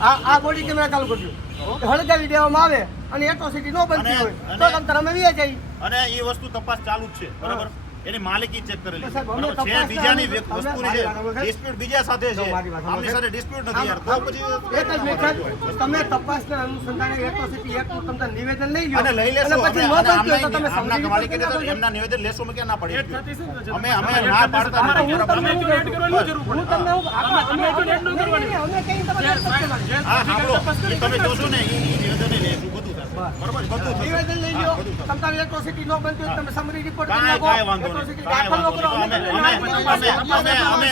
આ આ body camera ચાલુ કરજો હળગાવી દેવામાં આવે અને એટ્રોસિટી નો બનતી હોય તો તમે તમે જઈ અને એ વસ્તુ તપાસ ચાલુ જ છે બરાબર? એની માલિકી ચેક કરેલી છે. બીજાની વસ્તુની છે ડિસ્પ્યુટ બીજા સાથે છે. આમની સાથે ડિસ્પ્યુટ નથી યાર. તો પછી તમે તપાસના અનુસંધાને એટ્રોસિટી એક્ટનું તમને નિવેદન લઈ લો અને લઈ લેશો. પછી ન તો તમે સમજી માલિકીને તો એમના નિવેદન લેશો અમે ક્યાં ના છે? અમે અમે ના પાડતા તમારે નથી. હું તમને એડ કરવાની જરૂર હું પડે. તમને હું- અમે- એડ ન કરવાની. અમે કઈ તમે કરવાની. હા સાંભળો તમે જોશો ને નિવેદન લઈ લો બનતી હોય તમે સમરી રિપોર્ટ કરી નાખો દાખલ ન કરો. અમે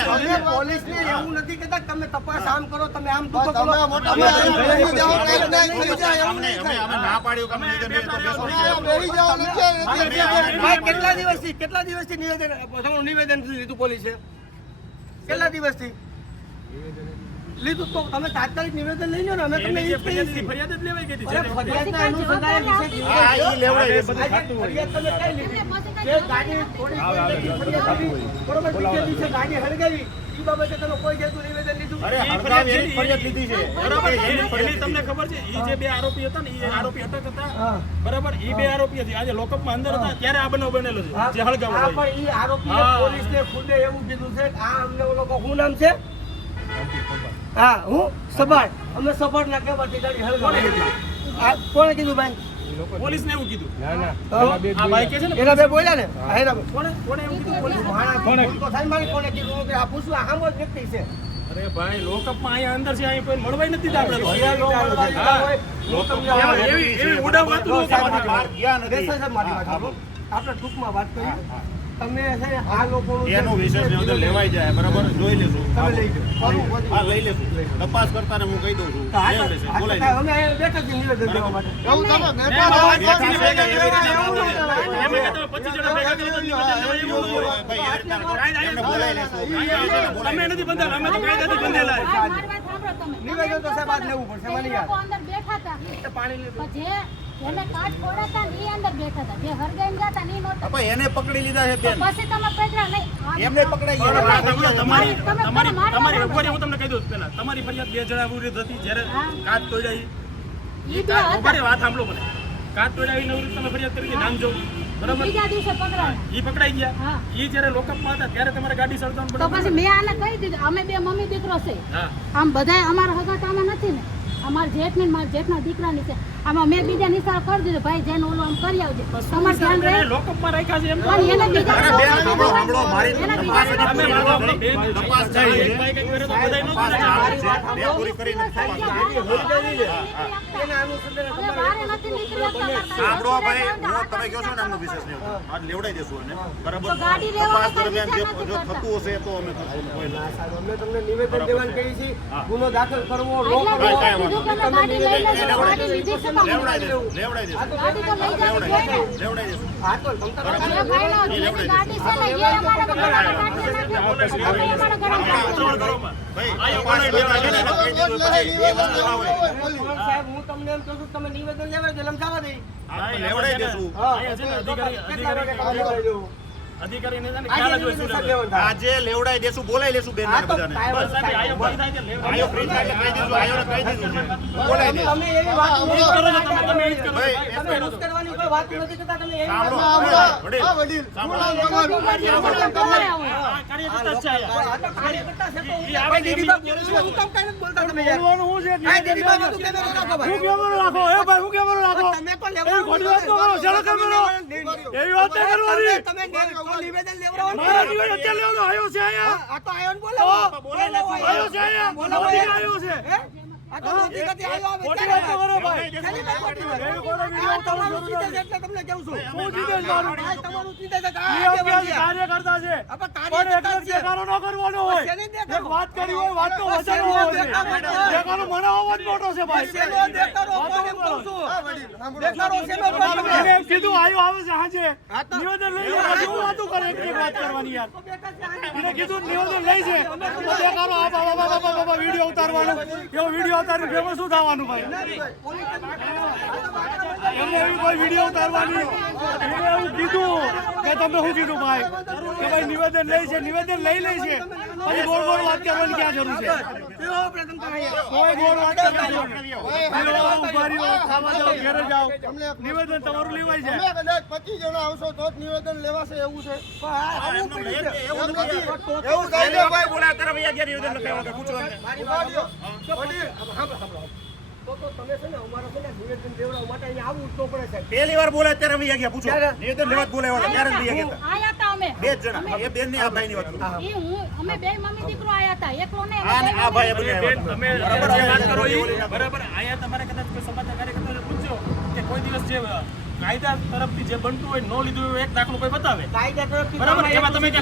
એવું નથી કહેતા તમે તપાસ આમ કરો તમે આમ દુખો કરો. તમે અમે અમે ના ના પાડ્યું કે અમે નિવેદન કેટલા દિવસથી કેટલા દિવસથી નિવેદન તમારું નિવેદન લીધું પોલીસે? કેટલા દિવસથી? લીધું તો તમે તાત્કાલિક નિવેદન લઈ લો ને અમે તમને એ ફરિયાદ- જ લેવાઈ ગઈ હતી. ફરિયાદના અનુસંધાને હા. ફરિયાદ તમે કઈ લીધી? જે ગાડી થોડી થોડી ફરિયાદ આવી, બરોબર, બીજે દિવસે ગાડી હળગાવી, ઈ બાબતે તમે કોઈ જાતનું નિવેદન લીધું? અરે ઈ ફરિયાદ એની ફરિયાદ લીધી છે. બરાબર એની તમને ખબર છે ઈ જે બે આરોપી હતા ને ઈ આરોપી અટક હતા બરાબર ઈ બે આરોપી હતી. આજે લોકઅપમાં અંદર હતા ત્યારે આ બનાવ બનેલો છે જે હળગાવવા હા, પણ ઈ આરોપી. પોલીસને ખુદે એવું કીધું છે આ અમને શું નામ છે? હા હું સબાડ અમે સબાડ ના કહેવાથી ગાડી હળગાવી આ કોણે કીધું ભાઈ પોલીસને એવું કીધું? હા? આ ભાઈ કે છે ને એના બે બોલ્યા ને? હા, કોણે? કોણે એવું કીધું? પોલીસ માણસ ભૂલ તો થાય મારી કોને કીધું? કે આ પૂછવા આમ જ વ્યક્તિ છે. અરે ભાઈ લોકઅપમાં અહીંયા અંદર છે અહીંયા કોઈ મળવાય નથી. એવી- એવી વાત. આપણે ટૂંકમાં વાત કરીએ. તમે છે ને આ લોકોનું એનો વિશેષ નિવેદન લેવાઈ જાય બરાબર? જોઈ લેશું. તમે લઈ જાઓ. હા લઈ લેશું. તપાસ કરતા હું કહી દઉં છું. કાંઈ અમે બેઠા છીએ નિવેદન દેવા માટે. એવું તમે તમે નથી બંધાયેલા, અમે તો કાયદાથી બંધેલા. નિવેદન તો સાહેબ આજ લેવું પડશે, મને યાર અંદર બેઠા હતા. એ પાણી લીધું જે જેને કાચ ફોડાતા ને અંદર બેઠા હતા. જે ગયા હતા ને એને પકડી લીધા છે બેન. પછી તમે પકડ્યા નહીં. એમને પકડાઈ ગયા. તમારી તમે- તમે તમારી તમારી વાત હું તમને કહી દઉં પહેલા. તમારી ફરિયાદ બે જણા વિરુદ્ધ હતી જ્યારે ઈ. બે હતા. વાત સાંભળો મને. કાચ તોડ્યા ઈ તમે ફરિયાદ કરી હતી, નામ જો બરાબર? બીજા દિવસે પકડાયા. ઈ પકડાઈ ગયા. ઈ જ્યારે લોકઅપમાં હતા ત્યારે તમારે ગાડી સળગાવવાનું તો પછી મેં આને કહી દીધું અમે બે મમ્મી દીકરો છે. આમ બધાય અમારા હગા તો નથી ને. અમારા જેઠની ને મારા જેઠના દીકરાની છે. આમાં મેં બીજા નિશાળ કરી દીધું. ભાઈ જેને ઓલું આમ કરી આવજે. તમારે ધ્યાન રહે. લોકઅપમાં રાખ્યા છે એમ પણ એને બીજા સાંભળો, સાંભળો, મારી તપાસ છે. એક ભાઈ કઈ કરે તો બધાય નો છે. બે પૂરી કરીને છે. એના અનુસંધાને હવે નથી નીકળી શકતા. સાંભળો ભાઈ હું તમે કહો છો ને એમનું વિશેષ નહીં આજ લેવડાઈ દેશું એને. બરાબર તો ગાડી લેવાનો તપાસ દરમિયાન જે. થતું હશે તો અમે કોઈ નહીં. સાહેબ, અમે તમને નિવેદન દેવાનું કહીએ છીએ ગુનો દાખલ કરવો નો એટલે કરવો મેં કાંઈ કીધું કે અમે ગાડી લઈ લેજો. લેવડાવી ગાડી લીધી છે પણ લેવડાઈ દેશું ગાડી તો લઈ જવી જોઈએ ને. હા તો તમ તારે જે ગાડી છે ને એ અમારા ગળામાં કાઢી નાખ્યો. અમે અમારા ગળામાં કાઢી નાખ્યો. ભાઈ તપાસ કરતા છે કહી દીધું પછી એ વસ્તુ ના હોય સાહેબ હું તમને એમ કહું છું તમે નિવેદન લેવા કે લમચાવા દે હા, છે ને અધિકારી- અધિકારી-? અધિકારીને છે ને આજે ખ્યાલ જ હોય શું લેવાનું. લેવાનું થાય. આજે લેવડાઈ દેશું બોલાઈ લેશું બેન હા તો બધાને બસ સાહેબ, આયો બંધ થાય છે, લેવડાવો. આયો ફ્રી થાય એટલે કહી દીધું આયોને કહી દીધું છે બોલાઈ અમે દે અમે એવી વાત ઈ કરો છો તમે, જ કરો છો. ભાઈ, કોઈ વાત નથી કરતા એવી વાત સાંભળો વડીલ, વડીલ. આ. આ આ. આ આ? આ. આ. આ આ આગેવાન છે. કાર્યકર્તા છે? આ પણ પણ કાર્યકર્તા એકલો છે. દેખાડો ન કરવાનો હોય શેને દેખાડો? એક વાત કરી હોય વાતનો આ વચન શેનો હોવો છે દેખાડો હોય? દેખાડો મનાવવો જ છે દેખાડો. દેખાડો? એને કીધું આયો આવે છે હાજે. નિવેદન લઈ લે પછી હું. કરે એક વાત કરવાની યાર? એને કીધું નિવેદન લઈ છે. તો દેખાડો આ બાબા બાબા બાબા બાબા વીડિયો ઉતારવાનું. એવો વીડિયો ઉતારીને ફેમસ શું થવાનું ભાઈ? એમને એવી કોઈ વીડિયો ઉતારવાની? એને એવું કીધું કે તમે શું કીધું ભાઈ? કે ભાઈ નિવેદન લઈ છે, નિવેદન લઈ લે છે. પછી ગોળ ગોળ વાત કરવાની ક્યાં જરૂર છે? કોઈ ગોળ વાત કરવાની ઘેરે જાઓ. નિવેદન તમારું લેવાય છે? તમે કદાચ પચીસ જણા આવશો તો જ નિવેદન લેવાશે એવું છે. એવું એવું નિવેદન લખાવ્યો પૂછો પહેલી વાર બોલાય ત્યારે વૈયા ગયા. પૂછો. નિવેદન લેવા જ ત્યારે જ ગયા હતા. આયા હતા અમે બે જ જણા. એ બેનની આ ભાઈ ની વાત કરું. હું અમે બે મમ્મી દીકરો આયા હતા એકલો ને આ ભાઈ બંને બેન, તમે બરાબર, વાત કરો બોલી, ઈ બોલી, બરાબર આયા તમારે કદાચ કોઈ સમાજના કાર્યકર્તાઓને પૂછજો કે કોઈ દિવસ જે કાયદા તરફથી જે બનતું હોય નો લીધું હોય એક દાખલો કોઈ બતાવે. કાયદા તરફથી બરાબર? તમે એમાં તમે કે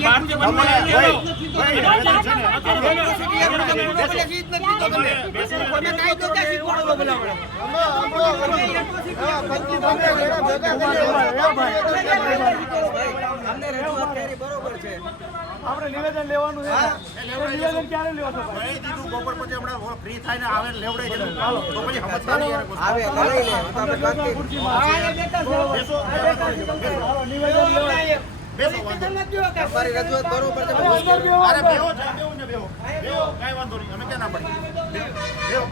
અમને રજૂઆત કરી બરોબર છે. આપણે નિવેદન લેવાનું છે. એ નિવેદન ક્યારે લેવાનું ભાઈ? દીધું બપોર પછી હમણાં ફ્રી થાય ને આવે લેવડે લેવડાઈ ચાલો તો પછી સમજતા નહીં આવે લઈ લે તો આપણે બાકી બેસો, હાલો, નિવેદન લેવાય. બેસો. તમારી રજૂઆત બરોબર છે અરે બેહો, બેહો ને બેહો. બેહો, કાંઈ વાંધો નહીં. અમે ક્યાં ના બેહો.